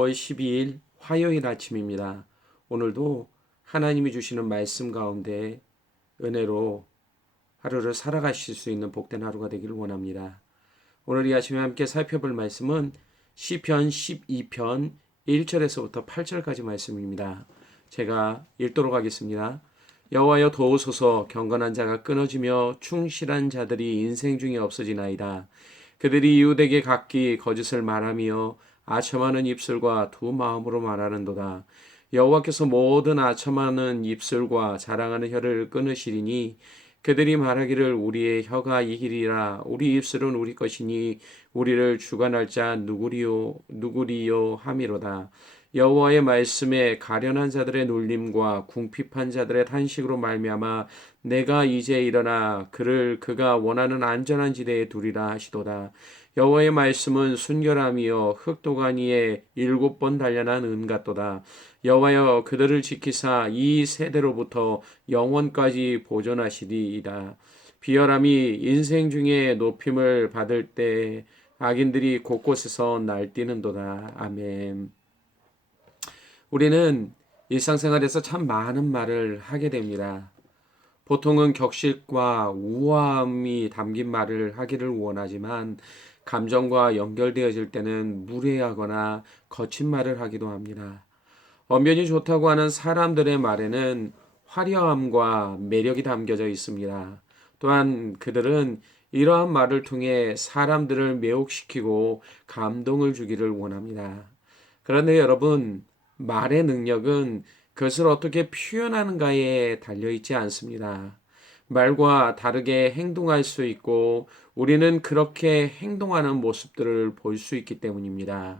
5월 12일 화요일 아침입니다. 오늘도 하나님이 주시는 말씀 가운데 은혜로 하루를 살아가실 수 있는 복된 하루가 되기를 원합니다. 오늘 이 아침에 함께 살펴볼 말씀은 시편 12편 1절에서부터 8절까지 말씀입니다. 제가 읽도록 하겠습니다. 여호와여 도우소서. 경건한 자가 끊어지며 충실한 자들이 인생 중에 없어지나이다. 그들이 이웃에게 각기 거짓을 말하며 아첨하는 입술과 두 마음으로 말하는도다. 여호와께서 모든 아첨하는 입술과 자랑하는 혀를 끊으시리니 그들이 말하기를 우리의 혀가 이기리라. 우리 입술은 우리 것이니 우리를 주관할 자 누구리요 함이로다. 여호와의 말씀에 가련한 자들의 놀림과 궁핍한 자들의 탄식으로 말미암아 내가 이제 일어나 그가 원하는 안전한 지대에 두리라 하시도다. 여호와의 말씀은 순결함이요 흑도간 위에 7번 단련한 은 같도다. 여호와여 그들을 지키사 이 세대로부터 영원까지 보존하시리이다. 비열함이 인생 중에 높임을 받을 때 악인들이 곳곳에서 날뛰는도다. 아멘. 우리는 일상생활에서 참 많은 말을 하게 됩니다. 보통은 격식과 우아함이 담긴 말을 하기를 원하지만 감정과 연결되어질 때는 무례하거나 거친 말을 하기도 합니다. 언변이 좋다고 하는 사람들의 말에는 화려함과 매력이 담겨져 있습니다. 또한 그들은 이러한 말을 통해 사람들을 매혹시키고 감동을 주기를 원합니다. 그런데 여러분, 말의 능력은 그것을 어떻게 표현하는가에 달려있지 않습니다. 말과 다르게 행동할 수 있고 우리는 그렇게 행동하는 모습들을 볼 수 있기 때문입니다.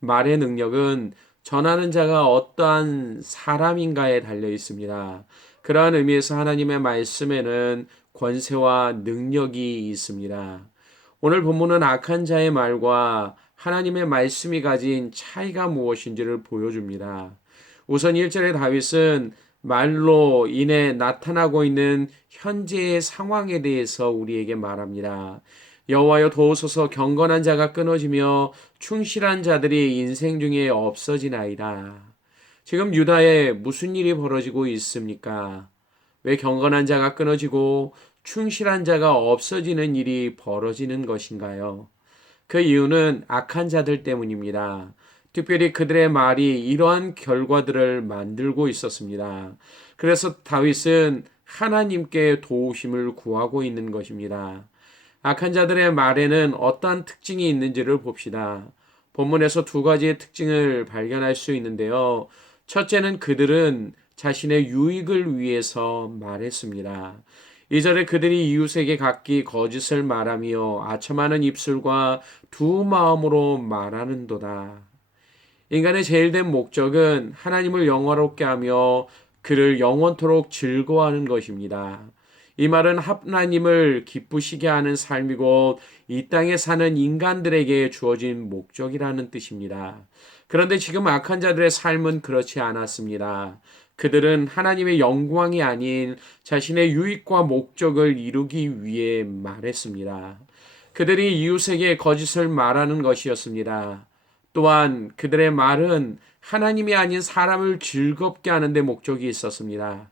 말의 능력은 전하는 자가 어떠한 사람인가에 달려 있습니다. 그러한 의미에서 하나님의 말씀에는 권세와 능력이 있습니다. 오늘 본문은 악한 자의 말과 하나님의 말씀이 가진 차이가 무엇인지를 보여줍니다. 우선 1절에 다윗은 말로 인해 나타나고 있는 현재의 상황에 대해서 우리에게 말합니다. 여호와여 도우소서. 경건한 자가 끊어지며 충실한 자들이 인생 중에 없어지나이다. 지금 유다에 무슨 일이 벌어지고 있습니까? 왜 경건한 자가 끊어지고 충실한 자가 없어지는 일이 벌어지는 것인가요? 그 이유는 악한 자들 때문입니다. 특별히 그들의 말이 이러한 결과들을 만들고 있었습니다. 그래서 다윗은 하나님께 도우심을 구하고 있는 것입니다. 악한 자들의 말에는 어떠한 특징이 있는지를 봅시다. 본문에서 두 가지의 특징을 발견할 수 있는데요. 첫째는 그들은 자신의 유익을 위해서 말했습니다. 2절에 그들이 이웃에게 각기 거짓을 말하며 아첨하는 입술과 두 마음으로 말하는도다. 인간의 제일 된 목적은 하나님을 영화롭게 하며 그를 영원토록 즐거워하는 것입니다. 이 말은 하나님을 기쁘시게 하는 삶이고 이 땅에 사는 인간들에게 주어진 목적이라는 뜻입니다. 그런데 지금 악한 자들의 삶은 그렇지 않았습니다. 그들은 하나님의 영광이 아닌 자신의 유익과 목적을 이루기 위해 말했습니다. 그들이 이웃에게 거짓을 말하는 것이었습니다. 또한 그들의 말은 하나님이 아닌 사람을 즐겁게 하는 데 목적이 있었습니다.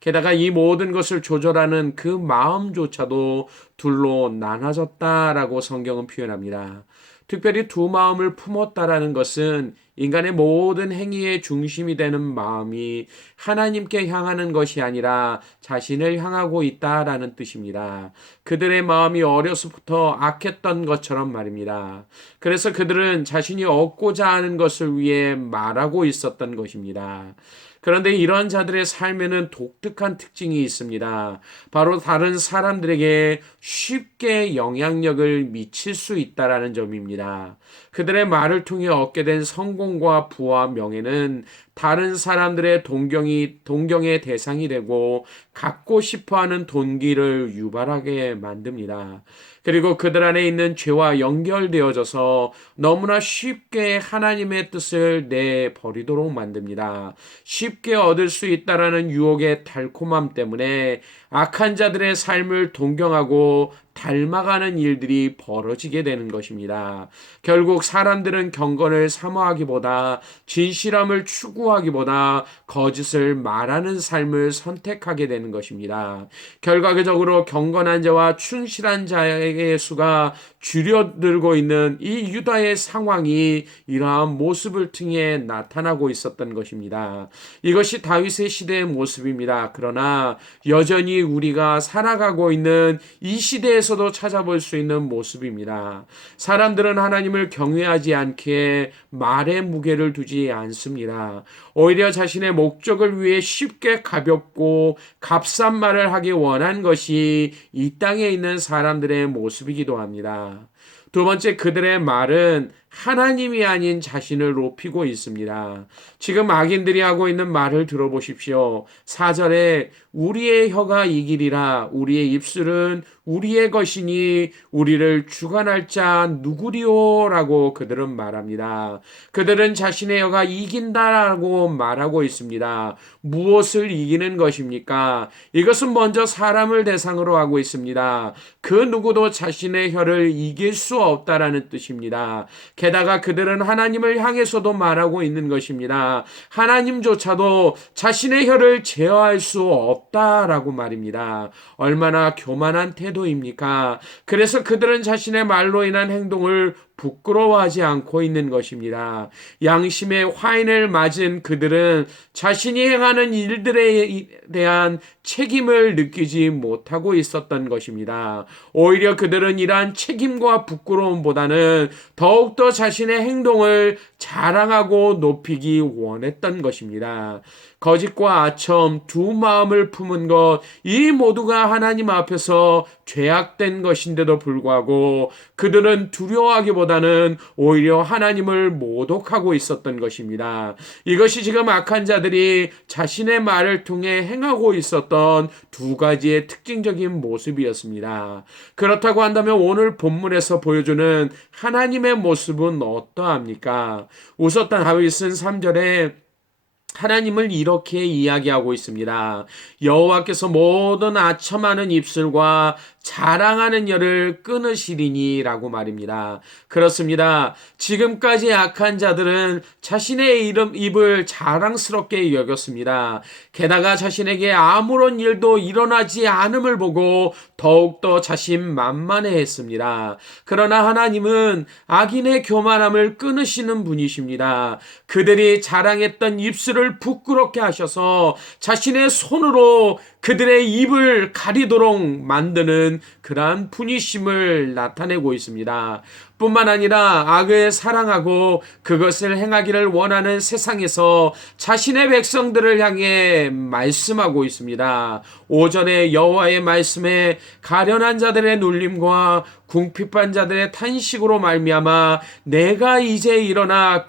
게다가 이 모든 것을 조절하는 그 마음조차도 둘로 나눠졌다라고 성경은 표현합니다. 특별히 두 마음을 품었다라는 것은 인간의 모든 행위의 중심이 되는 마음이 하나님께 향하는 것이 아니라 자신을 향하고 있다라는 뜻입니다. 그들의 마음이 어려서부터 악했던 것처럼 말입니다. 그래서 그들은 자신이 얻고자 하는 것을 위해 말하고 있었던 것입니다. 그런데 이런 자들의 삶에는 독특한 특징이 있습니다. 바로 다른 사람들에게 쉽게 영향력을 미칠 수 있다라는 점입니다. 그들의 말을 통해 얻게 된 성공과 부와 명예는 다른 사람들의 동경의 대상이 되고 갖고 싶어하는 동기를 유발하게 만듭니다. 그리고 그들 안에 있는 죄와 연결되어져서 너무나 쉽게 하나님의 뜻을 내버리도록 만듭니다. 쉽게 얻을 수 있다라는 유혹의 달콤함 때문에 악한 자들의 삶을 동경하고 닮아가는 일들이 벌어지게 되는 것입니다. 결국 사람들은 경건을 사모하기보다 진실함을 추구하기보다 거짓을 말하는 삶을 선택하게 되는 것입니다. 결과적으로 경건한 자와 충실한 자의 수가 줄어들고 있는 이 유다의 상황이 이러한 모습을 통해 나타나고 있었던 것입니다. 이것이 다윗의 시대의 모습입니다. 그러나 여전히 우리가 살아가고 있는 이 시대에서도 찾아볼 수 있는 모습입니다. 사람들은 하나님을 경외하지 않기에 말에 무게를 두지 않습니다. 오히려 자신의 목적을 위해 쉽게 가볍고 값싼 말을 하기 원한 것이 이 땅에 있는 사람들의 모습이기도 합니다. 두 번째, 그들의 말은 하나님이 아닌 자신을 높이고 있습니다. 지금 악인들이 하고 있는 말을 들어보십시오. 4절에 우리의 혀가 이기리라, 우리의 입술은 우리의 것이니 우리를 주관할 자 누구리오? 라고 그들은 말합니다. 그들은 자신의 혀가 이긴다라고 말하고 있습니다. 무엇을 이기는 것입니까? 이것은 먼저 사람을 대상으로 하고 있습니다. 그 누구도 자신의 혀를 이길 수 없다라는 뜻입니다. 게다가 그들은 하나님을 향해서도 말하고 있는 것입니다. 하나님조차도 자신의 혀를 제어할 수 없다라고 말입니다. 얼마나 교만한 태도입니까? 그래서 그들은 자신의 말로 인한 행동을 부끄러워하지 않고 있는 것입니다. 양심의 화인을 맞은 그들은 자신이 행하는 일들에 대한 책임을 느끼지 못하고 있었던 것입니다. 오히려 그들은 이러한 책임과 부끄러움보다는 더욱더 자신의 행동을 자랑하고 높이기 원했던 것입니다. 거짓과 아첨 두 마음을 품은 것, 이 모두가 하나님 앞에서 죄악된 것인데도 불구하고 그들은 두려워하기보다는 오히려 하나님을 모독하고 있었던 것입니다. 이것이 지금 악한 자들이 자신의 말을 통해 행하고 있었던 두 가지의 특징적인 모습이었습니다. 그렇다고 한다면 오늘 본문에서 보여주는 하나님의 모습은 어떠합니까? 우선 다윗은 3절에 하나님을 이렇게 이야기하고 있습니다. 여호와께서 모든 아첨하는 입술과 자랑하는 열을 끊으시리니 라고 말입니다. 그렇습니다. 지금까지 악한 자들은 자신의 입을 자랑스럽게 여겼습니다. 게다가 자신에게 아무런 일도 일어나지 않음을 보고 더욱더 자신만만해했습니다. 그러나 하나님은 악인의 교만함을 끊으시는 분이십니다. 그들이 자랑했던 입술을 부끄럽게 하셔서 자신의 손으로 그들의 입을 가리도록 만드는 그러한 분이심을 나타내고 있습니다. 뿐만 아니라 악을 사랑하고 그것을 행하기를 원하는 세상에서 자신의 백성들을 향해 말씀하고 있습니다. 오전에 여호와의 말씀에 가련한 자들의 눌림과 궁핍한 자들의 탄식으로 말미암아 내가 이제 일어나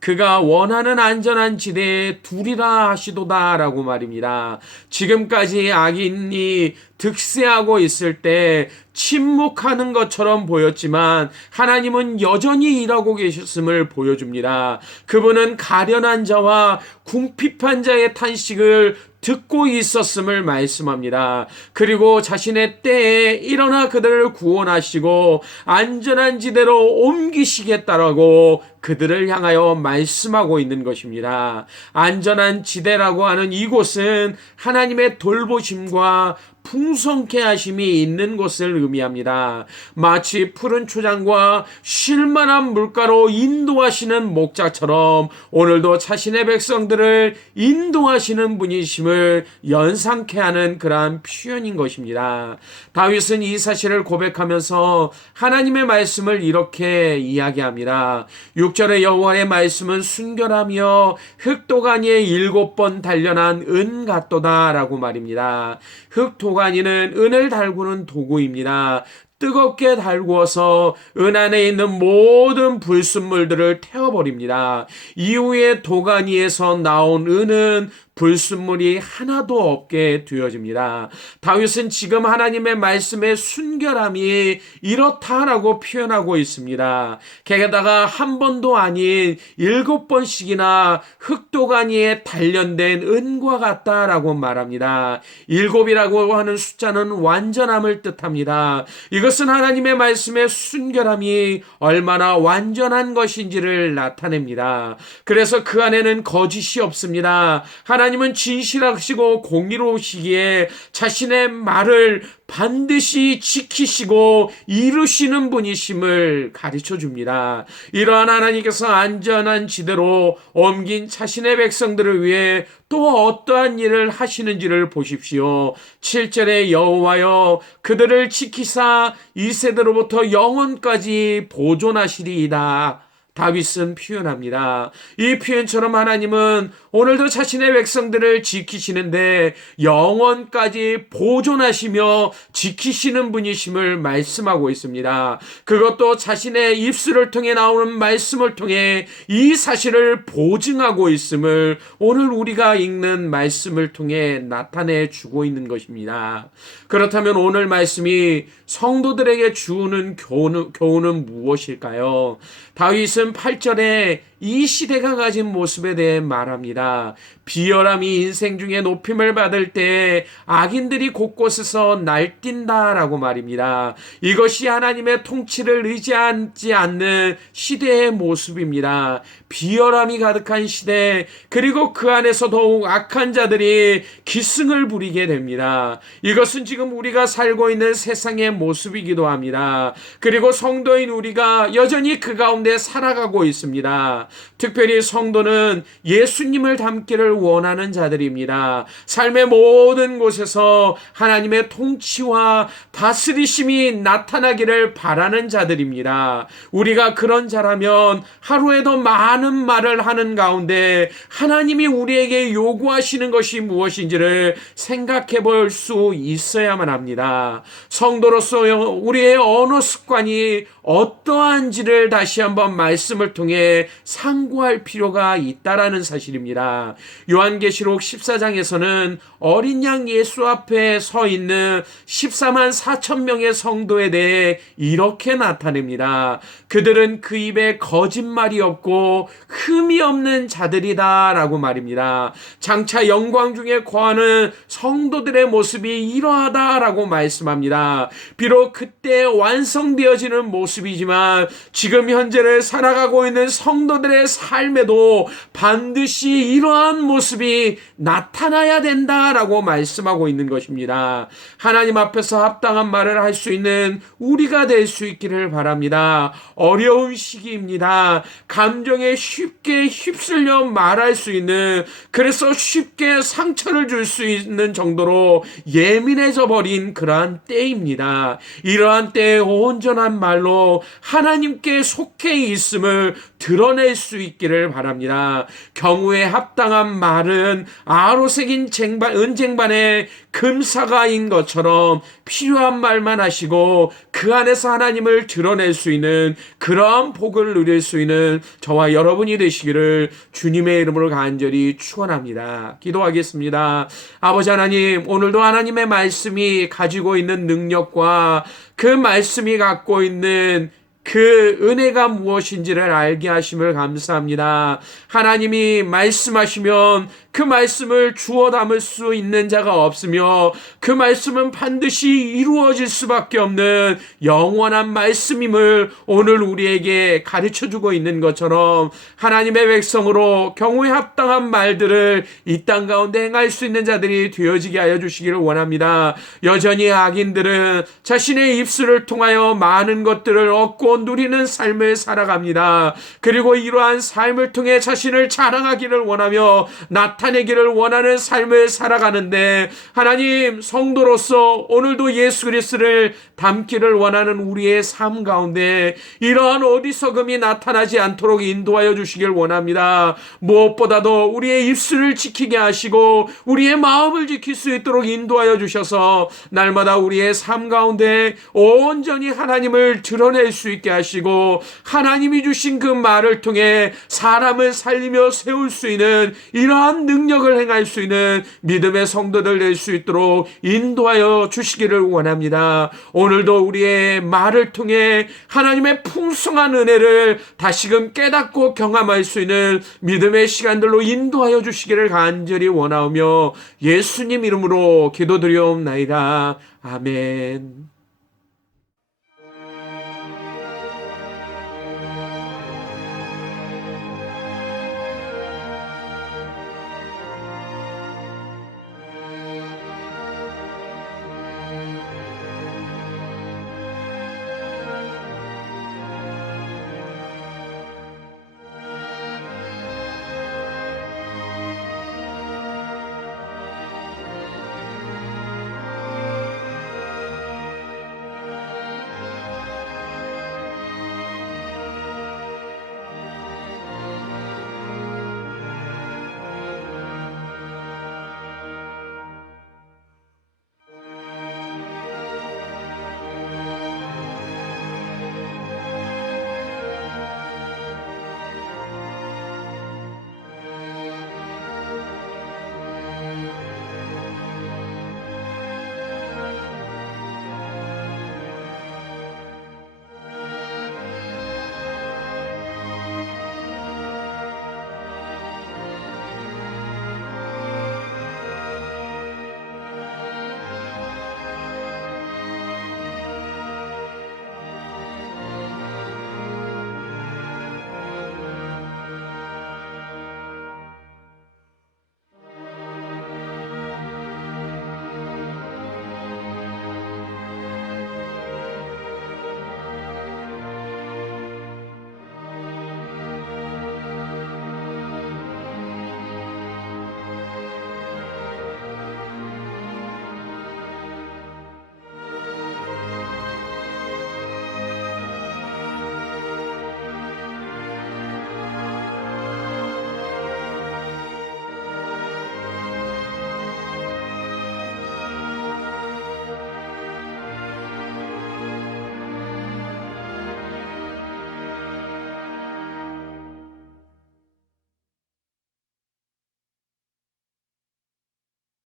그가 원하는 안전한 지대에 두리라 하시도다 라고 말입니다. 지금까지 악인이 득세하고 있을 때 침묵하는 것처럼 보였지만 하나님은 여전히 일하고 계셨음을 보여줍니다. 그분은 가련한 자와 궁핍한 자의 탄식을 듣고 있었음을 말씀합니다. 그리고 자신의 때에 일어나 그들을 구원하시고 안전한 지대로 옮기시겠다라고 그들을 향하여 말씀하고 있는 것입니다. 안전한 지대라고 하는 이곳은 하나님의 돌보심과 풍성케 하심이 있는 곳을 의미합니다. 마치 푸른 초장과 쉴만한 물가로 인도하시는 목자처럼 오늘도 자신의 백성들을 인도하시는 분이심을 연상케 하는 그러한 표현인 것입니다. 다윗은 이 사실을 고백하면서 하나님의 말씀을 이렇게 이야기합니다. 6절의 여호와의 말씀은 순결하며 흑도가니에 7번 단련한 은 같도다 라고 말입니다. 흑도가니는 은을 달구는 도구입니다. 뜨겁게 달구어서 은 안에 있는 모든 불순물들을 태워버립니다. 이후에 도가니에서 나온 은은 불순물이 하나도 없게 되어집니다. 다윗은 지금 하나님의 말씀의 순결함이 이렇다라고 표현하고 있습니다. 게다가 한 번도 아닌 7번씩이나 흑도가니에 단련된 은과 같다라고 말합니다. 7이라고 하는 숫자는 완전함을 뜻합니다. 이것은 하나님의 말씀의 순결함이 얼마나 완전한 것인지를 나타냅니다. 그래서 그 안에는 거짓이 없습니다. 하나님은 진실하시고 공의로우시기에 자신의 말을 반드시 지키시고 이루시는 분이심을 가르쳐 줍니다. 이러한 하나님께서 안전한 지대로 옮긴 자신의 백성들을 위해 또 어떠한 일을 하시는지를 보십시오. 7절에 여호와여 그들을 지키사 이 세대로부터 영원까지 보존하시리이다. 다윗은 표현합니다. 이 표현처럼 하나님은 오늘도 자신의 백성들을 지키시는데 영원까지 보존하시며 지키시는 분이심을 말씀하고 있습니다. 그것도 자신의 입술을 통해 나오는 말씀을 통해 이 사실을 보증하고 있음을 오늘 우리가 읽는 말씀을 통해 나타내 주고 있는 것입니다. 그렇다면 오늘 말씀이 성도들에게 주는 교훈은 무엇일까요? 다윗은 8절에 이 시대가 가진 모습에 대해 말합니다. 비열함이 인생 중에 높임을 받을 때 악인들이 곳곳에서 날뛴다라고 말입니다. 이것이 하나님의 통치를 의지하지 않는 시대의 모습입니다. 비열함이 가득한 시대, 그리고 그 안에서 더욱 악한 자들이 기승을 부리게 됩니다. 이것은 지금 우리가 살고 있는 세상의 모습이기도 합니다. 그리고 성도인 우리가 여전히 그 가운데 살아가고 있습니다. 특별히 성도는 예수님을 닮기를 원하는 자들입니다. 삶의 모든 곳에서 하나님의 통치와 다스리심이 나타나기를 바라는 자들입니다. 우리가 그런 자라면 하루에도 많은 말을 하는 가운데 하나님이 우리에게 요구하시는 것이 무엇인지를 생각해 볼 수 있어야만 합니다. 성도로서 우리의 언어 습관이 어떠한지를 다시 한번 말씀을 통해 상고할 필요가 있다라는 사실입니다. 요한계시록 14장에서는 어린 양 예수 앞에 서 있는 14만 4천 명의 성도에 대해 이렇게 나타냅니다. 그들은 그 입에 거짓말이 없고 흠이 없는 자들이다 라고 말입니다. 장차 영광 중에 거하는 성도들의 모습이 이러하다라고 말씀합니다. 비록 그때 완성되어지는 모습이지만 지금 현재를 살아가고 있는 성도들의 삶에도 반드시 이러한 모습이 나타나야 된다라고 말씀하고 있는 것입니다. 하나님 앞에서 합당한 말을 할 수 있는 우리가 될 수 있기를 바랍니다. 어려운 시기입니다. 감정에 쉽게 휩쓸려 말할 수 있는, 그래서 쉽게 상처를 줄 수 있는 정도로 예민해져 버린 그러한 때입니다. 이러한 때에 온전한 말로 하나님께 속해 있음을 드러낼 수 있기를 바랍니다. 경우에 합당한 말은 아로새긴 은쟁반에 금사가인 것처럼 필요한 말만 하시고 그 안에서 하나님을 드러낼 수 있는 그러한 복을 누릴 수 있는 저와 여러분이 되시기를 주님의 이름으로 간절히 축원합니다. 기도하겠습니다. 아버지 하나님, 오늘도 하나님의 말씀이 가지고 있는 능력과 그 말씀이 갖고 있는 그 은혜가 무엇인지를 알게 하심을 감사합니다. 하나님이 말씀하시면 그 말씀을 주워 담을 수 있는 자가 없으며 그 말씀은 반드시 이루어질 수밖에 없는 영원한 말씀임을 오늘 우리에게 가르쳐주고 있는 것처럼 하나님의 백성으로 경우에 합당한 말들을 이 땅 가운데 행할 수 있는 자들이 되어지게 하여 주시기를 원합니다. 여전히 악인들은 자신의 입술을 통하여 많은 것들을 얻고 누리는 삶을 살아갑니다. 그리고 이러한 삶을 통해 자신을 자랑하기를 원하며 나타내기를 원하는 삶을 살아가는데, 하나님, 성도로서 오늘도 예수 그리스도를 닮기를 원하는 우리의 삶 가운데 이러한 어리석음이 나타나지 않도록 인도하여 주시길 원합니다. 무엇보다도 우리의 입술을 지키게 하시고 우리의 마음을 지킬 수 있도록 인도하여 주셔서 날마다 우리의 삶 가운데 온전히 하나님을 드러낼 수 있게 하시고 하나님이 주신 그 말을 통해 사람을 살리며 세울 수 있는 이러한 능력을 행할 수 있는 믿음의 성도들 될 수 있도록 인도하여 주시기를 원합니다. 오늘도 우리의 말을 통해 하나님의 풍성한 은혜를 다시금 깨닫고 경험할 수 있는 믿음의 시간들로 인도하여 주시기를 간절히 원하오며 예수님 이름으로 기도드리옵나이다. 아멘.